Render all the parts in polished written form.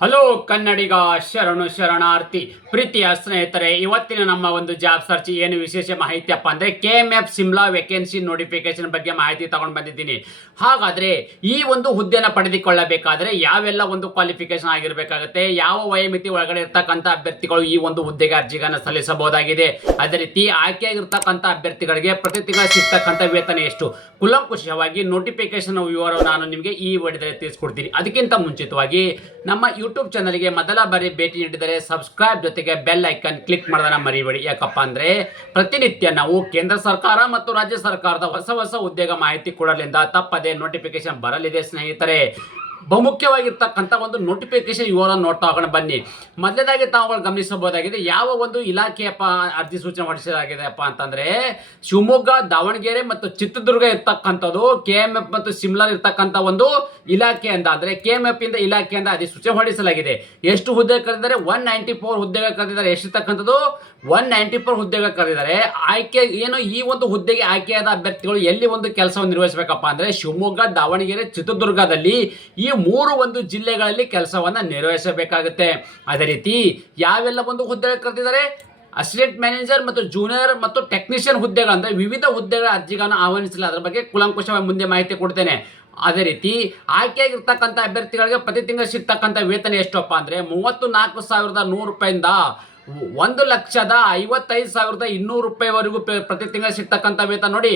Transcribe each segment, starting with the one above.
Hello ಕನ್ನಡಿಗ ಶರಣು ಶರಣಾರ್ಥಿ ಪ್ರೀತಿಯ ಸ್ನೇಹಿತರೆ, ಇವತ್ತಿನ ನಮ್ಮ ಒಂದು ಜಾಬ್ ಸರ್ಚ್ ಏನು ವಿಶೇಷ ಮಾಹಿತಿಯಪ್ಪ ಅಂದರೆ KMF ಸಿಮ್ಲಾ ವೇಕೆನ್ಸಿ ನೋಟಿಫಿಕೇಶನ್ ಬಗ್ಗೆ ಮಾಹಿತಿ ತಗೊಂಡು ಬಂದಿದ್ದೀನಿ. ಹಾಗಾದರೆ ಈ ಒಂದು ಹುದ್ದೆನ ಪಡೆದುಕೊಳ್ಳಬೇಕಾದ್ರೆ ಯಾವೆಲ್ಲ ಒಂದು ಕ್ವಾಲಿಫಿಕೇಶನ್ ಆಗಿರಬೇಕಾಗುತ್ತೆ, ಯಾವ ವಯೋಮಿತಿ ಒಳಗಡೆ ಇರ್ತಕ್ಕಂಥ ಅಭ್ಯರ್ಥಿಗಳು ಈ ಒಂದು ಹುದ್ದೆಗೆ ಅರ್ಜಿಗಳನ್ನು ಸಲ್ಲಿಸಬಹುದಾಗಿದೆ, ಅದೇ ರೀತಿ ಆಯ್ಕೆಯಾಗಿರ್ತಕ್ಕಂಥ ಅಭ್ಯರ್ಥಿಗಳಿಗೆ ಪ್ರತಿ ತಿಂಗಳು ಸಿಗ್ತಕ್ಕಂಥ ವೇತನ ಎಷ್ಟು, ಕುಲಂಕುಷವಾಗಿ ನೋಟಿಫಿಕೇಶನ್ ವಿವರವನ್ನು ನಾನು ನಿಮಗೆ ಈ ವಿಡಿಯೋದಲ್ಲಿ ತಿಳಿಸ್ಕೊಡ್ತೀನಿ. ಅದಕ್ಕಿಂತ ಮುಂಚಿತವಾಗಿ ನಮ್ಮ ಯೂಟ್ಯೂಬ್ ಚಾನಲ್ಗೆ ಮೊದಲ ಬಾರಿ ಭೇಟಿ ನೀಡಿದರೆ ಸಬ್ಸ್ಕ್ರೈಬ್ ಜೊತೆಗೆ ಬೆಲ್ ಐಕನ್ ಕ್ಲಿಕ್ ಮಾಡೋದನ್ನ ಮರಿಬೇಡಿ. ಯಾಕಪ್ಪ ಅಂದರೆ ಪ್ರತಿನಿತ್ಯ ನಾವು ಕೇಂದ್ರ ಸರ್ಕಾರ ಮತ್ತು ರಾಜ್ಯ ಸರ್ಕಾರದ ಹೊಸ ಉದ್ಯೋಗ ಮಾಹಿತಿ ಕೊಡಲಿಂದ ತಪ್ಪದೆ ನೋಟಿಫಿಕೇಶನ್ ಬರಲಿದೆ ಸ್ನೇಹಿತರೆ. ಬಹುಮುಖ್ಯವಾಗಿರ್ತಕ್ಕಂಥ ಒಂದು ನೋಟಿಫಿಕೇಶನ್ ವಿವರ ನೋಡ್ತಾ ಹೋಗೋಣ ಬನ್ನಿ. ಮೊದಲನೇದಾಗಿ ತಾವುಗಳು ಗಮನಿಸಬಹುದಾಗಿದೆ, ಯಾವ ಒಂದು ಇಲಾಖೆಯಪ್ಪ ಅರ್ಜಿ ಸೂಚನೆ ಹೊರಡಿಸಲಾಗಿದೆಪ್ಪ ಅಂತಂದ್ರೆ ಶಿವಮೊಗ್ಗ, ದಾವಣಗೆರೆ ಮತ್ತು ಚಿತ್ರದುರ್ಗ ಇರ್ತಕ್ಕಂಥದ್ದು KMF ಮತ್ತು ಸಿಮ್ಲಾ ಇರ್ತಕ್ಕಂಥ ಒಂದು ಇಲಾಖೆ ಅಂತ. ಅಂದ್ರೆ KMF ಇಂದ ಇಲಾಖೆಯಿಂದ ಅಧಿಸೂಚನೆ ಹೊರಡಿಸಲಾಗಿದೆ. ಎಷ್ಟು ಹುದ್ದೆ ಕರೆದಿದ್ದಾರೆ? 194 ಹುದ್ದೆಗಳು ಕರೆದಿದ್ದಾರೆ. ಎಷ್ಟಿರ್ತಕ್ಕಂಥದ್ದು? 194 ಹುದ್ದೆಗಳು ಕರೆದಿದ್ದಾರೆ. ಆಯ್ಕೆ ಏನು, ಈ ಒಂದು ಹುದ್ದೆಗೆ ಆಯ್ಕೆಯಾದ ಅಭ್ಯರ್ಥಿಗಳು ಎಲ್ಲಿ ಒಂದು ಕೆಲಸವನ್ನು ನಿರ್ವಹಿಸಬೇಕಪ್ಪ ಅಂದ್ರೆ ಶಿವಮೊಗ್ಗ, ದಾವಣಗೆರೆ, ಚಿತ್ರದುರ್ಗದಲ್ಲಿ ಈ ಮೂರು ಒಂದು ಜಿಲ್ಲೆಗಳಲ್ಲಿ ಕೆಲಸವನ್ನ ನಿರ್ವಹಿಸಬೇಕಾಗುತ್ತೆ. ಅದೇ ರೀತಿ ಯಾವೆಲ್ಲ ಒಂದು ಹುದ್ದೆಗಳು ಕರೆದಿದ್ದಾರೆ? ಅಸಿಸ್ಟೆಂಟ್ ಮ್ಯಾನೇಜರ್ ಮತ್ತು ಜೂನಿಯರ್ ಮತ್ತು ಟೆಕ್ನಿಷಿಯನ್ ಹುದ್ದೆಗಳು, ಅಂದ್ರೆ ವಿವಿಧ ಹುದ್ದೆಗಳ ಅರ್ಜಿಗಳನ್ನು ಆಹ್ವಾನಿಸಲಿಲ್ಲ. ಅದರ ಬಗ್ಗೆ ಕೂಲಂಕುಷವಾಗಿ ಮುಂದೆ ಮಾಹಿತಿ ಕೊಡ್ತೇನೆ. ಅದೇ ರೀತಿ ಆಯ್ಕೆಯಾಗಿರ್ತಕ್ಕಂಥ ಅಭ್ಯರ್ಥಿಗಳಿಗೆ ಪ್ರತಿ ತಿಂಗಳು ಸಿಗ್ತಕ್ಕಂಥ ವೇತನ ಎಷ್ಟಪ್ಪ ಅಂದ್ರೆ 34,100 ರೂಪಾಯಿಂದ 1,55,200 ರೂಪಾಯಿವರೆಗೂ ಪ್ರತಿ ತಿಂಗಳು ಸಿಗ್ತಕ್ಕಂಥ ವೇತನ. ನೋಡಿ,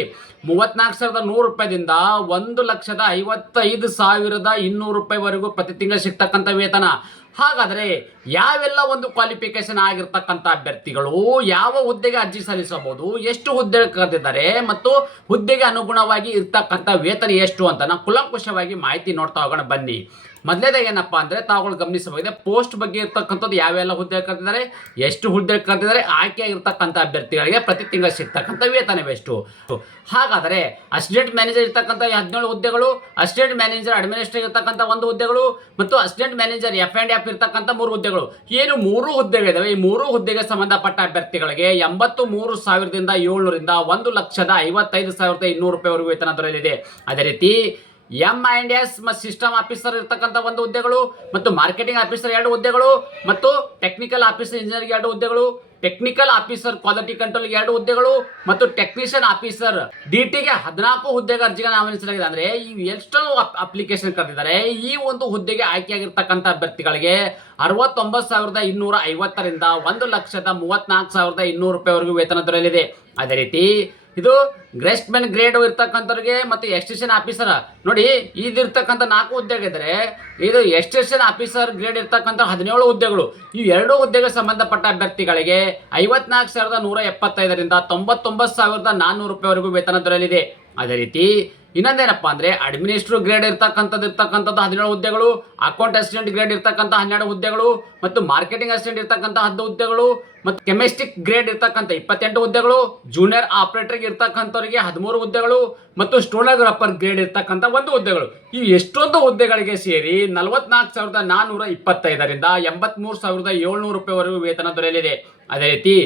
34,100 ರೂಪಾಯಿದಿಂದ 1,55,200 ರೂಪಾಯಿವರೆಗೂ ಪ್ರತಿ ತಿಂಗಳು ಸಿಗ್ತಕ್ಕಂಥ ವೇತನ. ಹಾಗಾದರೆ ಯಾವೆಲ್ಲ ಒಂದು ಕ್ವಾಲಿಫಿಕೇಶನ್ ಆಗಿರ್ತಕ್ಕಂಥ ಅಭ್ಯರ್ಥಿಗಳು ಯಾವ ಹುದ್ದೆಗೆ ಅರ್ಜಿ ಸಲ್ಲಿಸಬಹುದು, ಎಷ್ಟು ಹುದ್ದೆ ಕರೆದಿದ್ದಾರೆ ಮತ್ತು ಹುದ್ದೆಗೆ ಅನುಗುಣವಾಗಿ ಇರ್ತಕ್ಕಂಥ ವೇತನ ಎಷ್ಟು ಅಂತ ನಾವು ಕುಲಂಕುಷವಾಗಿ ಮಾಹಿತಿ ನೋಡ್ತಾ ಹೋಗೋಣ ಬನ್ನಿ. ಮೊದಲೇದಾಗ ಏನಪ್ಪಾ ಅಂದ್ರೆ ತಾವುಗಳು ಗಮನಿಸಬಹುದು, ಪೋಸ್ಟ್ ಬಗ್ಗೆ ಇರ್ತಕ್ಕಂಥದ್ದು ಯಾವೆಲ್ಲ ಹುದ್ದೆ ಕರೆದಿದ್ದಾರೆ, ಎಷ್ಟು ಹುದ್ದೆ ಕರೆದಿದ್ದಾರೆ, ಆಯ್ಕೆಯಾಗಿರ್ತಕ್ಕಂಥ ಅಭ್ಯರ್ಥಿಗಳಿಗೆ ಪ್ರತಿ ತಿಂಗಳು ಸಿಗ್ತಕ್ಕಂಥ ವೇತನವೆಷ್ಟು. ಹಾಗಾದರೆ ಅಸಿಸ್ಟೆಂಟ್ ಮ್ಯಾನೇಜರ್ ಇರ್ತಕ್ಕಂಥ 17 ಹುದ್ದೆಗಳು, ಅಸಿಸ್ಟೆಂಟ್ ಮ್ಯಾನೇಜರ್ ಅಡ್ಮಿನಿಸ್ಟ್ರೇಟಿವ್ ಇರ್ತಕ್ಕಂಥ 1 ಹುದ್ದೆಗಳು ಮತ್ತು ಅಸಿಸ್ಟೆಂಟ್ ಮ್ಯಾನೇಜರ್ F&F ಇರ್ತಕ್ಕಂಥ 3 ಹುದ್ದೆಗಳು. ಏನು 3 ಹುದ್ದೆಗಳಿದಾವೆ. ಈ 3 ಹುದ್ದೆಗೆ ಸಂಬಂಧಪಟ್ಟ ಅಭ್ಯರ್ಥಿಗಳಿಗೆ 83,700ರಿಂದ 1,55,200 ರೂಪಾಯಿವರೆಗೂ ವೇತನ ದೊರೆಯಲಿದೆ. ಅದೇ ರೀತಿ M&S ಮತ್ತು ಸಿಸ್ಟಮ್ ಆಫೀಸರ್ ಇರ್ತಕ್ಕಂಥ 1 ಹುದ್ದೆಗಳು ಮತ್ತು ಮಾರ್ಕೆಟಿಂಗ್ ಆಫೀಸರ್ 2 ಹುದ್ದೆಗಳು ಮತ್ತು ಟೆಕ್ನಿಕಲ್ ಆಫೀಸರ್ ಇಂಜಿನಿಯರ್ಗೆ 2 ಹುದ್ದೆಗಳು, ಟೆಕ್ನಿಕಲ್ ಆಫೀಸರ್ ಕ್ವಾಲಿಟಿ ಕಂಟ್ರೋಲ್ಗೆ 2 ಹುದ್ದೆಗಳು ಮತ್ತು ಟೆಕ್ನಿಷಿಯನ್ ಆಫೀಸರ್ DTಗೆ 14 ಹುದ್ದೆಗೆ ಅರ್ಜಿಗಳನ್ನು ಆಹ್ವಾನಿಸಲಾಗಿದೆ. ಅಂದ್ರೆ ಎಷ್ಟೋ ಅಪ್ಲಿಕೇಶನ್ ಕರೆದಿದ್ದಾರೆ. ಈ ಒಂದು ಹುದ್ದೆಗೆ ಆಯ್ಕೆಯಾಗಿರ್ತಕ್ಕಂಥ ಅಭ್ಯರ್ಥಿಗಳಿಗೆ 69,250ರಿಂದ 1,34,200 ರೂಪಾಯಿವರೆಗೂ ವೇತನ ದೊರೆಯಲಿದೆ. ಅದೇ ರೀತಿ ಇದು ಗ್ರೇಸ್ಮೆನ್ ಗ್ರೇಡ್ ಇರ್ತಕ್ಕಂಥವ್ರಿಗೆ ಮತ್ತು ಎಕ್ಸ್ಟೆನ್ಷನ್ ಆಫೀಸರ್, ನೋಡಿ ಇದಿರ್ತಕ್ಕಂಥ 4 ಹುದ್ದೆಗಳಿದ್ರೆ ಇದು ಎಕ್ಸ್ಟೆನ್ಷನ್ ಆಫೀಸರ್ ಗ್ರೇಡ್ ಇರ್ತಕ್ಕಂಥ 17 ಹುದ್ದೆಗಳು. ಈ 2 ಹುದ್ದೆಗೆ ಸಂಬಂಧಪಟ್ಟ ಅಭ್ಯರ್ಥಿಗಳಿಗೆ 54,175ರಿಂದ 99,400 ರೂಪಾಯಿವರೆಗೂ ವೇತನ ದೊರೆಯಲಿದೆ. ಅದೇ ರೀತಿ ಇನ್ನೊಂದೇನಪ್ಪ ಅಂದ್ರೆ ಅಡ್ಮಿನಿಸ್ಟ್ರೇಟಿವ್ ಗ್ರೇಡ್ ಇರ್ತಕ್ಕಂಥದ್ದು 17 ಹುದ್ದೆಗಳು, ಅಕೌಂಟ್ ಅಸಿಸ್ಟೆಂಟ್ ಗ್ರೇಡ್ ಇರ್ತಕ್ಕಂಥ 12 ಹುದ್ದೆಗಳು ಮತ್ತು ಮಾರ್ಕೆಟಿಂಗ್ ಅಸಿಸ್ಟೆಂಟ್ ಇರ್ತಕ್ಕಂಥ 10 ಹುದ್ದೆಗಳು ಮತ್ತು ಕೆಮಿಸ್ಟಿಕ್ ಗ್ರೇಡ್ ಇರ್ತಕ್ಕಂಥ 28 ಹುದ್ದೆಗಳು, ಜೂನಿಯರ್ ಆಪರೇಟರ್ಗೆ ಇರ್ತಕ್ಕಂಥವರಿಗೆ 13 ಹುದ್ದೆಗಳು ಮತ್ತು ಸ್ಟೋನೋಗ್ರಾಫರ್ ಗ್ರೇಡ್ ಇರ್ತಕ್ಕಂಥ 1 ಹುದ್ದೆಗಳು. ಈ ಎಷ್ಟೊಂದು ಹುದ್ದೆಗಳಿಗೆ ಸೇರಿ 44,425ರಿಂದ 83,700 ರೂಪಾಯಿವರೆಗೂ ವೇತನ ದೊರೆಯಲಿದೆ. ಅದೇ ರೀತಿ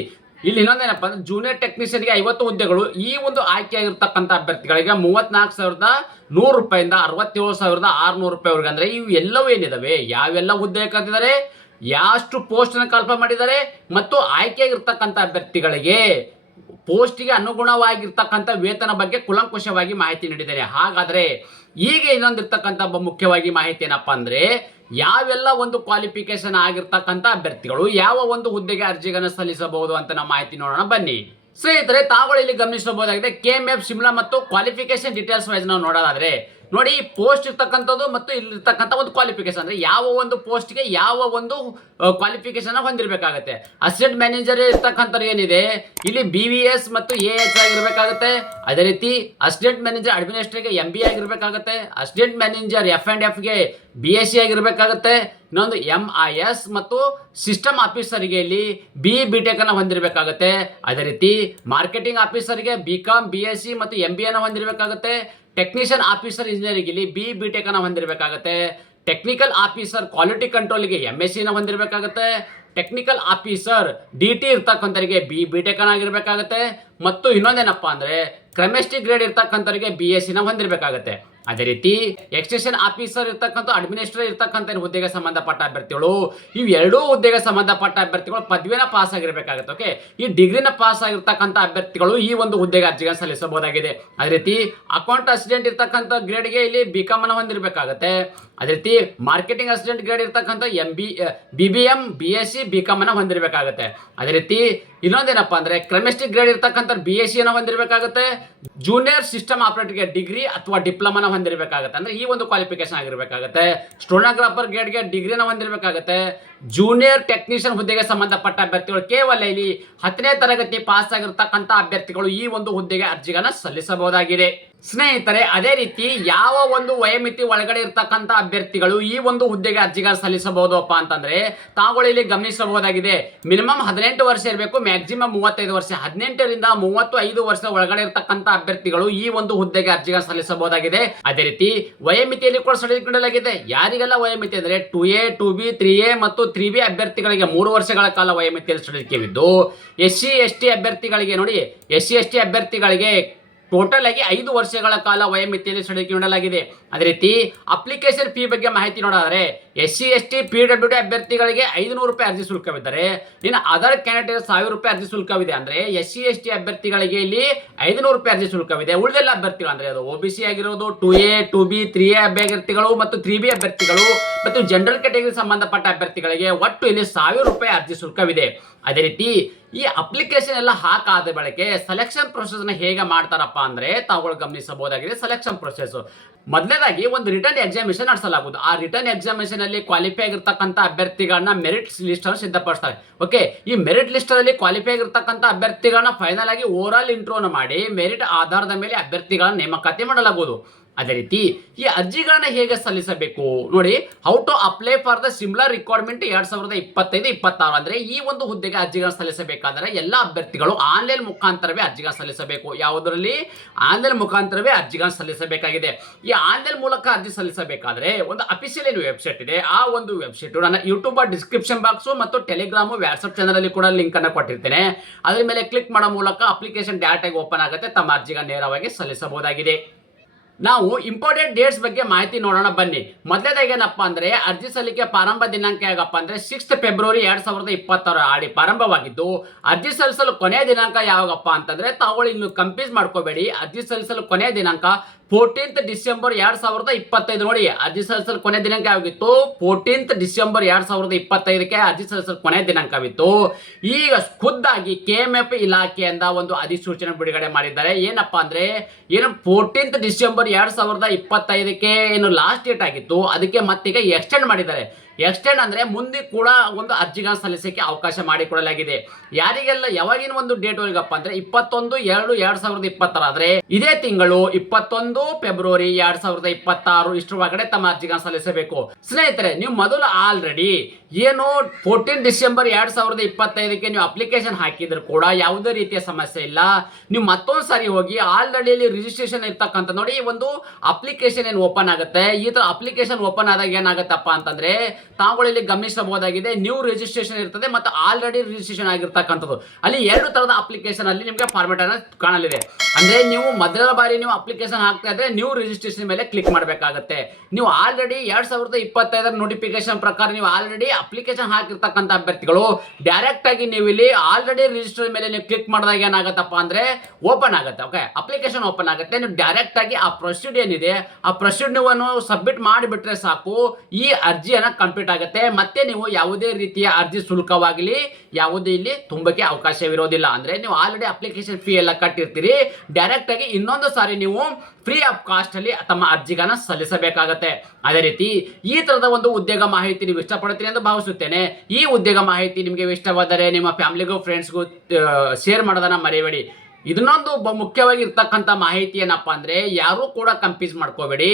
ಇಲ್ಲಿ ಇನ್ನೊಂದೇನಪ್ಪ ಅಂದ್ರೆ ಜೂನಿಯರ್ ಟೆಕ್ನಿಷಿಯನ್ಗೆ 50 ಹುದ್ದೆಗಳು. ಈ ಒಂದು ಆಯ್ಕೆಯಾಗಿರ್ತಕ್ಕಂಥ ಅಭ್ಯರ್ಥಿಗಳಿಗೆ 34,100 ರೂಪಾಯಿಂದ 67,600 ರೂಪಾಯಿವರೆಗೆ. ಅಂದ್ರೆ ಇವು ಎಲ್ಲವೂ ಏನಿದಾವೆ, ಯಾವೆಲ್ಲ ಹುದ್ದೆ ಕರೆದಿದ್ದಾರೆ, ಎಷ್ಟು ಪೋಸ್ಟ್ ಕಲ್ಪನೆ ಮಾಡಿದ್ದಾರೆ ಮತ್ತು ಆಯ್ಕೆಯಾಗಿರ್ತಕ್ಕಂಥ ಅಭ್ಯರ್ಥಿಗಳಿಗೆ ಪೋಸ್ಟಿಗೆ ಅನುಗುಣವಾಗಿರ್ತಕ್ಕಂಥ ವೇತನ ಬಗ್ಗೆ ಕುಲಂಕುಷವಾಗಿ ಮಾಹಿತಿ ನೀಡಿದ್ದಾರೆ. ಹಾಗಾದ್ರೆ ಈಗ ಇನ್ನೊಂದಿರ್ತಕ್ಕಂಥ ಮುಖ್ಯವಾಗಿ ಮಾಹಿತಿ ಏನಪ್ಪಾ ಅಂದ್ರೆ ಯಾವೆಲ್ಲ ಒಂದು ಕ್ವಾಲಿಫಿಕೇಶನ್ ಆಗಿರ್ತಕ್ಕಂಥ ಅಭ್ಯರ್ಥಿಗಳು ಯಾವ ಒಂದು ಹುದ್ದೆಗೆ ಅರ್ಜಿಗಳನ್ನು ಸಲ್ಲಿಸಬಹುದು ಅಂತ ನಾವು ಮಾಹಿತಿ ನೋಡೋಣ ಬನ್ನಿ. ಸ್ನೇಹಿತರೆ, ತಾವುಗಳು ಇಲ್ಲಿ ಗಮನಿಸಬಹುದಾಗಿದೆ KMF ಸಿಮ್ಲಾ ಮತ್ತು ಕ್ವಾಲಿಫಿಕೇಶನ್ ಡೀಟೇಲ್ಸ್ ವೈಸ್ ನಾವು ನೋಡೋದಾದ್ರೆ ನೋಡಿ, ಪೋಸ್ಟ್ ಇರ್ತಕ್ಕಂಥದ್ದು ಮತ್ತು ಇಲ್ಲಿರ್ತಕ್ಕಂಥ ಒಂದು ಕ್ವಾಲಿಫಿಕೇಶನ್ ಅಂದ್ರೆ ಯಾವ ಒಂದು ಪೋಸ್ಟ್ಗೆ ಯಾವ ಒಂದು ಕ್ವಾಲಿಫಿಕೇಶನ್ ಹೊಂದಿರಬೇಕಾಗುತ್ತೆ. ಅಸಿಸ್ಟೆಂಟ್ ಮ್ಯಾನೇಜರ್ ಇರ್ತಕ್ಕಂಥವ್ರು ಏನಿದೆ ಇಲ್ಲಿ BVS ಮತ್ತು AH ಆಗಿರ್ಬೇಕಾಗುತ್ತೆ. ಅದೇ ರೀತಿ ಅಸಿಸ್ಟೆಂಟ್ ಮ್ಯಾನೇಜರ್ ಅಡ್ಮಿನಿಸ್ಟ್ರೇಟಿವ್ಗೆ MBA ಆಗಿರ್ಬೇಕಾಗುತ್ತೆ. ಅಸಿಸ್ಟೆಂಟ್ ಮ್ಯಾನೇಜರ್ F&Fಗೆ BSc ಆಗಿರ್ಬೇಕಾಗುತ್ತೆ. ಇನ್ನೊಂದು MIS ಮತ್ತು ಸಿಸ್ಟಮ್ ಆಫೀಸರ್ಗೆ ಇಲ್ಲಿ BTech ಅನ್ನು ಹೊಂದಿರಬೇಕಾಗುತ್ತೆ. ಅದೇ ರೀತಿ ಮಾರ್ಕೆಟಿಂಗ್ ಆಫೀಸರ್ಗೆ BCom BSc ಮತ್ತು MBA ಅನ್ನು ಹೊಂದಿರಬೇಕಾಗುತ್ತೆ. ಟೆಕ್ನಿಷಿಯನ್ ಆಫೀಸರ್ ಇಂಜಿನಿಯರಿಂಗ್ ಇಲ್ಲಿ BTech ಅನ್ನು ಹೊಂದಿರಬೇಕಾಗುತ್ತೆ. ಟೆಕ್ನಿಕಲ್ ಆಫೀಸರ್ ಕ್ವಾಲಿಟಿ ಕಂಟ್ರೋಲ್ಗೆ MSc ನ ಹೊಂದಿರಬೇಕಾಗುತ್ತೆ. ಟೆಕ್ನಿಕಲ್ ಆಫೀಸರ್ DT ಇರ್ತಕ್ಕಂಥವರಿಗೆ BTech ಆಗಿರಬೇಕಾಗುತ್ತೆ. ಮತ್ತು ಇನ್ನೊಂದೇನಪ್ಪ ಅಂದ್ರೆ ಕೆಮಿಸ್ಟ್ರಿ ಗ್ರೇಡ್ ಇರ್ತಕ್ಕಂಥವರಿಗೆ BSc ನ ಹೊಂದಿರಬೇಕಾಗುತ್ತೆ. ಅದೇ ರೀತಿ ಎಕ್ಸ್ಟೆನ್ಷನ್ ಆಫೀಸರ್ ಇರ್ತಕ್ಕಂಥ ಅಡ್ಮಿನಿಸ್ಟ್ರೇಟರ್ ಇರ್ತಕ್ಕಂಥ ಹುದ್ದೆಗೆ ಸಂಬಂಧಪಟ್ಟ ಅಭ್ಯರ್ಥಿಗಳು ಇವು ಎರಡೂ ಹುದ್ದೆಗೆ ಸಂಬಂಧಪಟ್ಟ ಅಭ್ಯರ್ಥಿಗಳು ಪದವಿನ ಪಾಸ್ ಆಗಿರಬೇಕಾಗುತ್ತೆ. ಓಕೆ, ಈ ಡಿಗ್ರಿನ ಪಾಸ್ ಆಗಿರ್ತಕ್ಕಂಥ ಅಭ್ಯರ್ಥಿಗಳು ಈ ಒಂದು ಹುದ್ದೆಗೆ ಅರ್ಜಿಗಳನ್ನು ಸಲ್ಲಿಸಬಹುದಾಗಿದೆ. ಅದೇ ರೀತಿ ಅಕೌಂಟ್ ಅಸಿಸ್ಟೆಂಟ್ ಇರ್ತಕ್ಕಂಥ ಗ್ರೇಡ್ಗೆ ಇಲ್ಲಿ ಬಿಕಾಮ್ ಅನ್ನು ಹೊಂದಿರಬೇಕಾಗುತ್ತೆ. ಅದೇ ರೀತಿ ಮಾರ್ಕೆಟಿಂಗ್ ಅಸಿಸ್ಟೆಂಟ್ ಗ್ರೇಡ್ ಇರ್ತಕ್ಕಂಥ BBM BSc ಬಿಕಾಮ್ ಅನ್ನು ಹೊಂದಿರಬೇಕಾಗುತ್ತೆ. ಅದೇ ರೀತಿ ಇನ್ನೊಂದೇನಪ್ಪ ಅಂದ್ರೆ ಕೆಮಿಸ್ಟ್ರಿ ಗ್ರೇಡ್ ಇರ್ತಕ್ಕಂಥ BSc ಅನ್ನು ಹೊಂದಿರಬೇಕಾಗುತ್ತೆ. ಜೂನಿಯರ್ ಸಿಸ್ಟಮ್ ಆಪರೇಟರ್ಗೆ ಡಿಗ್ರಿ ಅಥವಾ ಡಿಪ್ಲೊಮಾನ ಹೊಂದಿರಬೇಕಾಗುತ್ತೆ, ಅಂದ್ರೆ ಈ ಒಂದು ಕ್ವಾಲಿಫಿಕೇಶನ್ ಆಗಿರಬೇಕಾಗುತ್ತೆ. ಸ್ಟೋನೋಗ್ರಾಫರ್ ಗ್ರೇಡ್ಗೆ ಡಿಗ್ರಿನ ಹೊಂದಿರಬೇಕಾಗುತ್ತೆ. ಜೂನಿಯರ್ ಟೆಕ್ನಿಷಿಯನ್ ಹುದ್ದೆಗೆ ಸಂಬಂಧಪಟ್ಟ ಅಭ್ಯರ್ಥಿಗಳು ಕೇವಲ ಇಲ್ಲಿ 10ನೇ ತರಗತಿ ಪಾಸ್ ಆಗಿರ್ತಕ್ಕಂಥ ಅಭ್ಯರ್ಥಿಗಳು ಈ ಒಂದು ಹುದ್ದೆಗೆ ಅರ್ಜಿಗಳನ್ನ ಸಲ್ಲಿಸಬಹುದಾಗಿದೆ. ಸ್ನೇಹಿತರೆ, ಅದೇ ರೀತಿ ಯಾವ ಒಂದು ವಯೋಮಿತಿ ಒಳಗಡೆ ಇರ್ತಕ್ಕಂಥ ಅಭ್ಯರ್ಥಿಗಳು ಈ ಒಂದು ಹುದ್ದೆಗೆ ಅರ್ಜಿಗಳು ಸಲ್ಲಿಸಬಹುದಪ್ಪ ಅಂತಂದ್ರೆ ತಾವುಗಳು ಇಲ್ಲಿ ಗಮನಿಸಬಹುದಾಗಿದೆ. ಮಿನಿಮಮ್ 18 ವರ್ಷ ಇರಬೇಕು, ಮ್ಯಾಕ್ಸಿಮಮ್ 35 ವರ್ಷ. 18ರಿಂದ 35 ವರ್ಷ ಒಳಗಡೆ ಇರ್ತಕ್ಕಂಥ ಅಭ್ಯರ್ಥಿಗಳು ಈ ಒಂದು ಹುದ್ದೆಗೆ ಅರ್ಜಿಗಳು ಸಲ್ಲಿಸಬಹುದಾಗಿದೆ. ಅದೇ ರೀತಿ ವಯೋಮಿತಿಯಲ್ಲಿ ಕೂಡ ಸಡಿಲಿಸಲಾಗಿದೆ. ಯಾರಿಗೆಲ್ಲ ವಯೋಮಿತಿ ಅಂದ್ರೆ 2A 2B 3A ಮತ್ತು 3B ಅಭ್ಯರ್ಥಿಗಳಿಗೆ 3 ವರ್ಷಗಳ ಕಾಲ ವಯೋಮಿತಿಯಲ್ಲಿ ಸಡಿಲಿಕೆವಿದ್ದು, SC ST ಅಭ್ಯರ್ಥಿಗಳಿಗೆ ನೋಡಿ, SC ST ಅಭ್ಯರ್ಥಿಗಳಿಗೆ ಟೋಟಲ್ ಆಗಿ 5 ವರ್ಷಗಳ ಕಾಲ ವಯೋಮಿತಿಯಲ್ಲಿ ಸಡಿಲಿಕೆ ನೀಡಲಾಗಿದೆ. ಅದೇ ರೀತಿ ಅಪ್ಲಿಕೇಶನ್ ಫೀ ಬಗ್ಗೆ ಮಾಹಿತಿ ನೋಡಿದ್ರೆ SC ST PWD ಅಭ್ಯರ್ಥಿಗಳಿಗೆ 500 ರೂಪಾಯಿ ಅರ್ಜಿ ಶುಲ್ಕವಿದ್ದರೆ ಇನ್ನು ಅದರ್ ಕ್ಯಾಂಡಿಡೇಟ್ 1000 ರೂಪಾಯಿ ಅರ್ಜಿ ಶುಲ್ಕವಿದೆ. ಅಂದ್ರೆ SC ST ಅಭ್ಯರ್ಥಿಗಳಿಗೆ ಇಲ್ಲಿ 500 ರೂಪಾಯಿ ಅರ್ಜಿ ಶುಲ್ಕವಿದೆ. ಉಳಿದೆಲ್ಲ ಅಭ್ಯರ್ಥಿಗಳು ಅಂದ್ರೆ ಅದು OBC ಆಗಿರೋದು 2A 2B 3A ಅಭ್ಯರ್ಥಿಗಳು ಮತ್ತು 3B ಅಭ್ಯರ್ಥಿಗಳು ಮತ್ತು ಜನರಲ್ ಕ್ಯಾಟಗರಿ ಸಂಬಂಧಪಟ್ಟ ಅಭ್ಯರ್ಥಿಗಳಿಗೆ ಒಟ್ಟು ಇಲ್ಲಿ 1000 ರೂಪಾಯಿ ಅರ್ಜಿ ಶುಲ್ಕವಿದೆ. ಅದೇ ರೀತಿ ಈ ಅಪ್ಲಿಕೇಶನ್ ಎಲ್ಲ ಹಾಕಾದ ಬಳಿಕೆ ಸೆಲೆಕ್ಷನ್ ಪ್ರೊಸೆಸ್ ನ ಹೇಗೆ ಮಾಡ್ತಾರಪ್ಪ ಅಂದ್ರೆ ತಾವುಗಳು ಗಮನಿಸಬಹುದಾಗಿದೆ. ಸೆಲೆಕ್ಷನ್ ಪ್ರೊಸೆಸ್ ಮೊದಲನೇದಾಗಿ ಒಂದು ರಿಟರ್ನ್ ಎಕ್ಸಾಮಿನೇಷನ್ ನಡೆಸಲಾಗುವುದು. ಆ ರಿಟರ್ನ್ ಎಕ್ಸಾಮಿನೇಷನ್ ಅಲ್ಲಿ ಕ್ವಾಲಿಫೈ ಆಗಿರ್ತಕ್ಕಂಥ ಅಭ್ಯರ್ಥಿಗಳನ್ನ ಮೆರಿಟ್ ಲಿಸ್ಟ್ ಅನ್ನು ಸಿದ್ಧಪಡಿಸ್ತಾರೆ. ಓಕೆ, ಈ ಮೆರಿಟ್ ಲಿಸ್ಟ್ ಅಲ್ಲಿ ಕ್ವಾಲಿಫೈ ಆಗಿರ್ತಕ್ಕಂಥ ಅಭ್ಯರ್ಥಿಗಳನ್ನ ಫೈನಲ್ ಆಗಿ ಓವರ್ ಆಲ್ ಇಂಟ್ರೋನ ಮಾಡಿ ಮೆರಿಟ್ ಆಧಾರದ ಮೇಲೆ ಅಭ್ಯರ್ಥಿಗಳನ್ನ ನೇಮಕಾತಿ ಮಾಡಲಾಗುವುದು. ಅದೇ ರೀತಿ ಈ ಅರ್ಜಿಗಳನ್ನ ಹೇಗೆ ಸಲ್ಲಿಸಬೇಕು ನೋಡಿ. How to apply for the similar requirement 2025-26 ಅಂದ್ರೆ ಈ ಒಂದು ಹುದ್ದೆಗೆ ಅರ್ಜಿಗಳನ್ನ ಸಲ್ಲಿಸಬೇಕಾದ್ರೆ ಎಲ್ಲ ಅಭ್ಯರ್ಥಿಗಳು ಆನ್ಲೈನ್ ಮುಖಾಂತರವೇ ಅರ್ಜಿಗಳನ್ನ ಸಲ್ಲಿಸಬೇಕು. ಯಾವುದರಲ್ಲಿ? ಆನ್ಲೈನ್ ಮುಖಾಂತರವೇ ಅರ್ಜಿಗಳನ್ನ ಸಲ್ಲಿಸಬೇಕಾಗಿದೆ. ಈ ಆನ್ಲೈನ್ ಮೂಲಕ ಅರ್ಜಿ ಸಲ್ಲಿಸಬೇಕಾದ್ರೆ ಒಂದು ಅಫಿಷಿಯಲ್ ಏನು ವೆಬ್ಸೈಟ್ ಇದೆ, ಆ ಒಂದು ವೆಬ್ಸೈಟ್ ನನ್ನ ಯೂಟ್ಯೂಬ್ ಡಿಸ್ಕ್ರಿಪ್ಷನ್ ಬಾಕ್ಸ್ ಮತ್ತು ಟೆಲಿಗ್ರಾಮ್ ವಾಟ್ಸ್ಆಪ್ ಚಾನಲ್ ಅಲ್ಲಿ ಕೂಡ ಲಿಂಕ್ ಅನ್ನು ಕೊಟ್ಟಿರ್ತೇನೆ. ಅದರ ಮೇಲೆ ಕ್ಲಿಕ್ ಮಾಡೋ ಮೂಲಕ ಅಪ್ಲಿಕೇಶನ್ ಡೈರೆಕ್ಟ್ ಆಗಿ ಓಪನ್ ಆಗುತ್ತೆ. ತಮ್ಮ ಅರ್ಜಿಗಳನ್ನ ನೇರವಾಗಿ ಸಲ್ಲಿಸಬಹುದಾಗಿದೆ. ನಾವು ಇಂಪಾರ್ಟೆಂಟ್ ಡೇಟ್ಸ್ ಬಗ್ಗೆ ಮಾಹಿತಿ ನೋಡೋಣ ಬನ್ನಿ. ಮೊದಲನೇದಾಗಿ ಏನಪ್ಪಾ ಅಂದ್ರೆ ಅರ್ಜಿ ಸಲ್ಲಿಕೆ ಪ್ರಾರಂಭ ದಿನಾಂಕ ಯಾಗಪ್ಪ ಅಂದ್ರೆ 6 ಫೆಬ್ರವರಿ 2026 ಆಡಿ ಪ್ರಾರಂಭವಾಗಿದ್ದು, ಅರ್ಜಿ ಸಲ್ಲಿಸಲು ಕೊನೆಯ ದಿನಾಂಕ ಯಾವಾಗಪ್ಪ ಅಂತಂದ್ರೆ ತಾವುಗಳು ಇನ್ನು ಕನ್ಫ್ಯೂಸ್ ಮಾಡ್ಕೋಬೇಡಿ. ಅರ್ಜಿ ಸಲ್ಲಿಸಲು ಕೊನೆಯ ದಿನಾಂಕ 14th ಡಿಸೆಂಬರ್ 2025 ನೋಡಿ. ಅರ್ಜಿ ಸಲ್ಲಿಸಲು ಕೊನೆಯ ದಿನಾಂಕ ಯಾವಾಗಿತ್ತು? 14th ಡಿಸೆಂಬರ್ 2025ಕ್ಕೆ ಅರ್ಜಿ ಸಲ್ಲಿಸಲು ಕೊನೆಯ ದಿನಾಂಕವಿತ್ತು. ಈಗ ಖುದ್ದಾಗಿ KMF ಇಲಾಖೆಯಿಂದ ಒಂದು ಅಧಿಸೂಚನೆ ಬಿಡುಗಡೆ ಮಾಡಿದ್ದಾರೆ. ಏನಪ್ಪಾ ಅಂದ್ರೆ 14th ಡಿಸೆಂಬರ್ 2025ಕ್ಕೆ ಏನು ಲಾಸ್ಟ್ ಡೇಟ್ ಆಗಿತ್ತು ಅದಕ್ಕೆ ಮತ್ತೀಗ ಎಕ್ಸ್ಟೆಂಡ್ ಮಾಡಿದ್ದಾರೆ. ಎಕ್ಸ್ಟೆಂಡ್ ಅಂದ್ರೆ ಮುಂದೆ ಕೂಡ ಒಂದು ಅರ್ಜಿಗಳನ್ನ ಸಲ್ಲಿಸಕ್ಕೆ ಅವಕಾಶ ಮಾಡಿಕೊಡಲಾಗಿದೆ. ಯಾರಿಗೆಲ್ಲ ಯಾವಾಗಿನ ಒಂದು ಡೇಟ್ ಹೋಗಪ್ಪ ಅಂದ್ರೆ 21/2/2026 ಆದ್ರೆ ಇದೇ ತಿಂಗಳು 21 ಫೆಬ್ರವರಿ 2026 ಇಷ್ಟರ ಒಳಗಡೆ ತಮ್ಮ ಅರ್ಜಿಗಳನ್ನ ಸಲ್ಲಿಸಬೇಕು. ಸ್ನೇಹಿತರೆ, ನೀವು ಮೊದಲು ಆಲ್ರೆಡಿ ಏನು 14 ಡಿಸೆಂಬರ್ 2025ಕ್ಕೆ ನೀವು ಅಪ್ಲಿಕೇಶನ್ ಹಾಕಿದ್ರು ಕೂಡ ಯಾವುದೇ ರೀತಿಯ ಸಮಸ್ಯೆ ಇಲ್ಲ. ನೀವು ಮತ್ತೊಂದು ಸಾರಿ ಹೋಗಿ ಆಲ್ರೆಡಿ ರಿಜಿಸ್ಟ್ರೇಷನ್ ಇರ್ತಕ್ಕಂಥ ನೋಡಿ ಒಂದು ಅಪ್ಲಿಕೇಶನ್ ಏನು ಓಪನ್ ಆಗುತ್ತೆ. ಈ ತರ ಅಪ್ಲಿಕೇಶನ್ ಓಪನ್ ಆದಾಗ ಏನಾಗುತ್ತಪ್ಪ ಅಂತಂದ್ರೆ ತಾವುಗಳು ಇಲ್ಲಿ ಗಮನಿಸಬಹುದಾಗಿದೆ, ನ್ಯೂ ರಿಜಿಸ್ಟ್ರೇಷನ್ ಇರ್ತದೆ ಮತ್ತು ಆಲ್ರೆಡಿ ರಿಜಿಸ್ಟ್ರೇಷನ್ ಆಗಿರ್ತಕ್ಕಂಥದ್ದು. ಅಲ್ಲಿ 2 ತರದ ಅಪ್ಲಿಕೇಶನ್ ಅಲ್ಲಿ ನಿಮಗೆ ಫಾರ್ಮೆಟ್ ಅನ್ನು ಕಾಣಲಿದೆ. ಅಂದ್ರೆ ನೀವು ಮೊದಲ ಬಾರಿ ನೀವು ಅಪ್ಲಿಕೇಶನ್ ಹಾಕ್ತಾ ಇದ್ರೆ ನ್ಯೂ ರಿಜಿಸ್ಟ್ರೇಷನ್ ಮೇಲೆ ಕ್ಲಿಕ್ ಮಾಡಬೇಕಾಗುತ್ತೆ. ನೀವು ಆಲ್ರೆಡಿ 2025 ನೋಟಿಫಿಕೇಶನ್ ಪ್ರಕಾರ ನೀವು ಆಲ್ರೆಡಿ ಅಪ್ಲಿಕೇಶನ್ ಹಾಕಿರ್ತಕ್ಕಂಥ ಅಭ್ಯರ್ಥಿಗಳು ಡೈರೆಕ್ಟ್ ಆಗಿ ನೀವು ಇಲ್ಲಿ ಆಲ್ರೆಡಿ ರಿಜಿಸ್ಟರ್ ಮೇಲೆ ನೀವು ಕ್ಲಿಕ್ ಮಾಡಿದಾಗ ಏನಾಗುತ್ತಪ್ಪ ಅಂದ್ರೆ ಓಪನ್ ಆಗುತ್ತೆ. ಓಕೆ, ಅಪ್ಲಿಕೇಶನ್ ಓಪನ್ ಆಗುತ್ತೆ. ನೀವು ಡೈರೆಕ್ಟ್ ಆಗಿ ಆ ಪ್ರೊಸೀಡ್ ಏನಿದೆ ಆ ಪ್ರೊಸೀಡ್ ನೀವು ಸಬ್ಮಿಟ್ ಮಾಡಿಬಿಟ್ರೆ ಸಾಕು, ಈ ಅರ್ಜಿಯನ್ನ ಕಂಪ್ಲೀಟ್ ಆಗುತ್ತೆ. ಮತ್ತೆ ನೀವು ಯಾವುದೇ ರೀತಿಯ ಅರ್ಜಿ ಶುಲ್ಕವಾಗಲಿ ಯಾವುದೇ ಇಲ್ಲಿ ತುಂಬಕ್ಕೆ ಅವಕಾಶವಿರೋದಿಲ್ಲ. ಅಂದ್ರೆ ನೀವು ಆಲ್ರೆಡಿ ಅಪ್ಲಿಕೇಶನ್ ಫೀ ಎಲ್ಲ ಕಟ್ಟಿರ್ತೀರಿ, ಡೈರೆಕ್ಟ್ ಆಗಿ ಇನ್ನೊಂದು ಸಾರಿ ನೀವು ಫ್ರೀ ಆಫ್ ಕಾಸ್ಟ್ ಅಲ್ಲಿ ತಮ್ಮ ಅರ್ಜಿಗಳನ್ನ ಸಲ್ಲಿಸಬೇಕಾಗತ್ತೆ. ಅದೇ ರೀತಿ ಈ ತರದ ಒಂದು ಉದ್ಯೋಗ ಮಾಹಿತಿ ನೀವು ಇಷ್ಟಪಡ್ತೀರಿ ಎಂದು ಭಾವಿಸುತ್ತೇನೆ. ಈ ಉದ್ಯೋಗ ಮಾಹಿತಿ ನಿಮಗೆ ಇಷ್ಟವಾದರೆ ನಿಮ್ಮ ಫ್ಯಾಮಿಲಿಗೂ ಫ್ರೆಂಡ್ಸ್ಗೂ ಶೇರ್ ಮಾಡೋದನ್ನ ಮರೆಯಬೇಡಿ. ಇದನ್ನೊಂದು ಮುಖ್ಯವಾಗಿ ಇರ್ತಕ್ಕಂಥ ಮಾಹಿತಿ ಏನಪ್ಪಾ ಅಂದ್ರೆ ಯಾರು ಕೂಡ ಕನ್ಫ್ಯೂಸ್ ಮಾಡ್ಕೋಬೇಡಿ.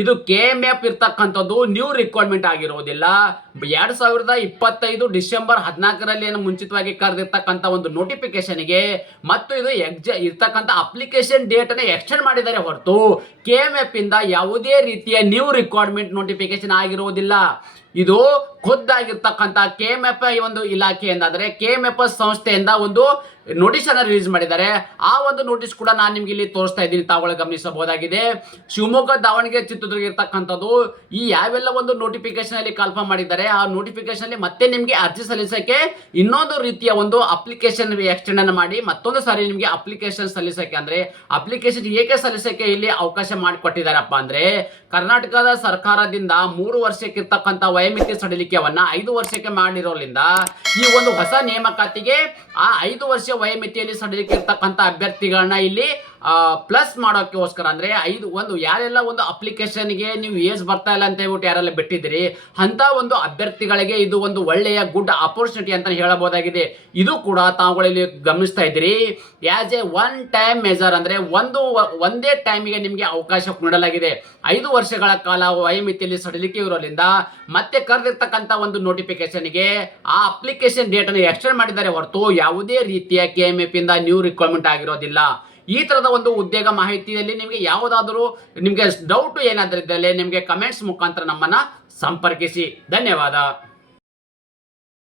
ಇದು KMF ಇರ್ತಕ್ಕಂಥದ್ದು ನ್ಯೂ ರಿಕ್ವೈರ್ಮೆಂಟ್ ಆಗಿರೋದಿಲ್ಲ. 2025 ಡಿಸೆಂಬರ್ 14ರಲ್ಲಿ ಏನು ಮುಂಚಿತವಾಗಿ ಕರೆದಿರ್ತಕ್ಕಂಥ ಒಂದು ನೋಟಿಫಿಕೇಶನ್ಗೆ ಮತ್ತು ಇದು ಇರ್ತಕ್ಕಂಥ ಅಪ್ಲಿಕೇಶನ್ ಡೇಟ್ ಅನ್ನ ಎಕ್ಸ್ಟೆಂಡ್ ಮಾಡಿದ್ದಾರೆ ಹೊರತು KMF ಇಂದ ಯಾವುದೇ ರೀತಿಯ ನ್ಯೂ ರಿಕ್ವೈರ್ಮೆಂಟ್ ನೋಟಿಫಿಕೇಶನ್ ಆಗಿರುವುದಿಲ್ಲ. ಇದು ಖುದ್ದಾಗಿರ್ತಕ್ಕಂಥ KMF ಒಂದು ಇಲಾಖೆಯಿಂದ ಅಂದ್ರೆ KMF ಸಂಸ್ಥೆಯಿಂದ ಒಂದು ನೋಟಿಸ್ ಅನ್ನ ರಿಲೀಸ್ ಮಾಡಿದ್ದಾರೆ. ಆ ಒಂದು ನೋಟಿಸ್ ಕೂಡ ನಾನು ನಿಮ್ಗೆ ಇಲ್ಲಿ ತೋರಿಸ್ತಾ ಇದ್ದೀನಿ, ತಾವುಗಳು ಗಮನಿಸಬಹುದಾಗಿದೆ. ಶಿವಮೊಗ್ಗ, ದಾವಣಗೆರೆ, ಚಿತ್ರದುರ್ಗ ಇರ್ತಕ್ಕಂಥದ್ದು ಈ ಯಾವೆಲ್ಲ ಒಂದು ನೋಟಿಫಿಕೇಶನ್ ಅಲ್ಲಿ ಕನ್ಫರ್ಮ್ ಮಾಡಿದ್ದಾರೆ, ಆ ನೋಟಿಫಿಕೇಶನ್ ಅಲ್ಲಿ ಮತ್ತೆ ನಿಮ್ಗೆ ಅರ್ಜಿ ಸಲ್ಲಿಸಕ್ಕೆ ಇನ್ನೊಂದು ರೀತಿಯ ಒಂದು ಅಪ್ಲಿಕೇಶನ್ ಎಕ್ಸ್ಟೆಂಡ್ ಅನ್ನು ಮಾಡಿ ಮತ್ತೊಂದು ಸಾರಿ ನಿಮ್ಗೆ ಅಪ್ಲಿಕೇಶನ್ ಸಲ್ಲಿಸಕ್ಕೆ, ಅಂದ್ರೆ ಅಪ್ಲಿಕೇಶನ್ ಏಕೆ ಸಲ್ಲಿಸಕ್ಕೆ ಇಲ್ಲಿ ಅವಕಾಶ ಮಾಡಿಕೊಟ್ಟಿದ್ದಾರಪ್ಪ ಅಂದ್ರೆ, ಕರ್ನಾಟಕದ ಸರ್ಕಾರದಿಂದ 3 ವರ್ಷಕ್ಕಿರ್ತಕ್ಕಂಥ ವಯೋಮಿತಿ ಸಡಿಲಿಕೆಯನ್ನ 5 ವರ್ಷಕ್ಕೆ ಮಾಡಿರೋದ್ರಿಂದ ಈ ಒಂದು ಹೊಸ ನೇಮಕಾತಿಗೆ ಆ 5 ವರ್ಷ ವಯೋಮಿತಿಯಲ್ಲಿ ಸಡಿಲಿಕೆ ಇರ್ತಕ್ಕಂಥ ಅಭ್ಯರ್ಥಿಗಳನ್ನ ಇಲ್ಲಿ ಪ್ಲಸ್ ಮಾಡೋಕ್ಕೋಸ್ಕರ, ಅಂದ್ರೆ ಯಾರೆಲ್ಲ ಒಂದು ಅಪ್ಲಿಕೇಶನ್ಗೆ ನೀವು ಏಜ್ ಬರ್ತಾ ಇಲ್ಲ ಅಂತ ಹೇಳ್ಬಿಟ್ಟು ಯಾರೆಲ್ಲ ಬಿಟ್ಟಿದ್ದೀರಿ ಅಂತ ಒಂದು ಅಭ್ಯರ್ಥಿಗಳಿಗೆ ಇದು ಒಂದು ಒಳ್ಳೆಯ ಗುಡ್ ಅಪರ್ಚುನಿಟಿ ಅಂತ ಹೇಳಬಹುದಾಗಿದೆ. ಇದು ಕೂಡ ತಾವುಗಳಲ್ಲಿ ಗಮನಿಸ್ತಾ ಇದ್ದೀರಿ, as A one time measure, ಅಂದ್ರೆ ಒಂದೇ ಟೈಮಿಗೆ ನಿಮಗೆ ಅವಕಾಶ ನೀಡಲಾಗಿದೆ. 5 ವರ್ಷಗಳ ಕಾಲ ವಯೋಮಿತಿಯಲ್ಲಿ ಸಡಿಲಿಕೆ ಇರೋದ್ರಿಂದ ಮತ್ತೆ ಕರೆದಿರ್ತಕ್ಕಂಥ ಒಂದು ನೋಟಿಫಿಕೇಶನ್ಗೆ ಆ ಅಪ್ಲಿಕೇಶನ್ ಡೇಟ್ ಅನ್ನು ಎಕ್ಸ್ಟೆಂಡ್ ಮಾಡಿದ್ದಾರೆ ಹೊರತು ಯಾವುದೇ ರೀತಿಯ KMF ಇಂದ ನ್ಯೂ ರಿಕ್ವೈರ್ಮೆಂಟ್ ಆಗಿರೋದಿಲ್ಲ. ಈ ತರದ ಒಂದು ಉದ್ಯೋಗ ಮಾಹಿತಿಯಲ್ಲಿ ನಿಮಗೆ ಯಾವುದಾದರೂ ನಿಮಗೆ ಡೌಟ್ ಏನಾದರೂ ಇದ್ದಲ್ಲಿ ನಿಮಗೆ ಕಮೆಂಟ್ಸ್ ಮುಖಾಂತರ ನಮ್ಮನ್ನ ಸಂಪರ್ಕಿಸಿ. ಧನ್ಯವಾದ.